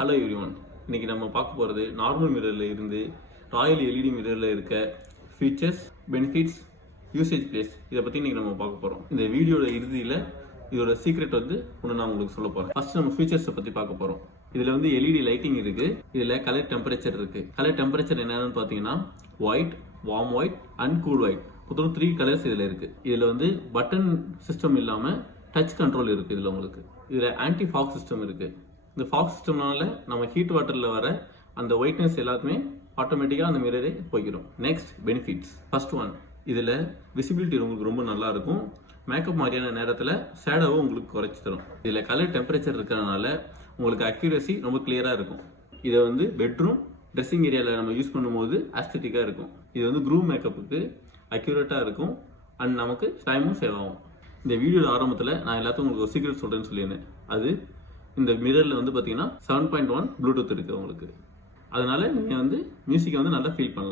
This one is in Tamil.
ஹலோ எவ்ரிவன், இன்னைக்கு நம்ம பார்க்க போகிறது நார்மல் மிரரில் இருந்து ராயல் எல்இடி மிரரில் இருக்க ஃபீச்சர்ஸ், பெனிஃபிட்ஸ், யூசேஜ் பிளேஸ் இதை பற்றி இன்னைக்கு நம்ம பார்க்க போகிறோம். இந்த வீடியோட இறுதியில் இதோட சீக்ரெட் ஒன்று நான் உங்களுக்கு சொல்ல போகிறேன். ஃபர்ஸ்ட் நம்ம ஃபீச்சர்ஸை பற்றி பார்க்க போகிறோம். இதில் எல்இடி லைட்டிங் இருக்குது. இதில் கலர் டெம்பரேச்சர் இருக்குது. கலர் டெம்பரேச்சர் என்னென்னு பார்த்தீங்கன்னா white, warm white and cool white. மொத்தம் 3 கலர்ஸ் இதில் இருக்குது. இதில் பட்டன் சிஸ்டம் இல்லாமல் டச் கண்ட்ரோல் இருக்குது. இதில் ஆன்டி ஃபாக் சிஸ்டம் இருக்குது. இந்த ஃபாக் சிஸ்டம்னால நம்ம ஹீட் வாட்டரில் வர அந்த ஒயிட்னஸ் எல்லாத்துமே ஆட்டோமேட்டிக்காக அந்த மிரரே போய்க்கிறோம். Next benefits. ஃபர்ஸ்ட் ஒன், இதில் விசிபிலிட்டி உங்களுக்கு ரொம்ப நல்லா இருக்கும். மேக்கப் மாதிரியான நேரத்தில் ஷேடோவை உங்களுக்கு குறைச்சி தரும். இதில் கலர் டெம்பரேச்சர் இருக்கிறதுனால உங்களுக்கு அக்யூரசி ரொம்ப கிளியராக இருக்கும். இதை பெட்ரூம், ட்ரெஸ்ஸிங் ஏரியாவில் நம்ம யூஸ் பண்ணும்போது ஆஸ்தட்டிக்காக இருக்கும். இது க்ரூம் மேக்கப்புக்கு அக்யூரேட்டாக இருக்கும் அண்ட் நமக்கு டைமும் சேவ் ஆகும். இந்த வீடியோட ஆரம்பத்தில் நான் எல்லாத்துக்கும் உங்களுக்கு ஒரு சீக்ரெட் சொல்கிறேன்னு சொல்லியிருந்தேன். அது இந்த மிரரில் பார்த்தீங்கன்னா 7.1 ப்ளூடூத் இருக்குது உங்களுக்கு. அதனால நீங்கள் மியூசிக்கை நல்லா ஃபீல் பண்ணலாம்.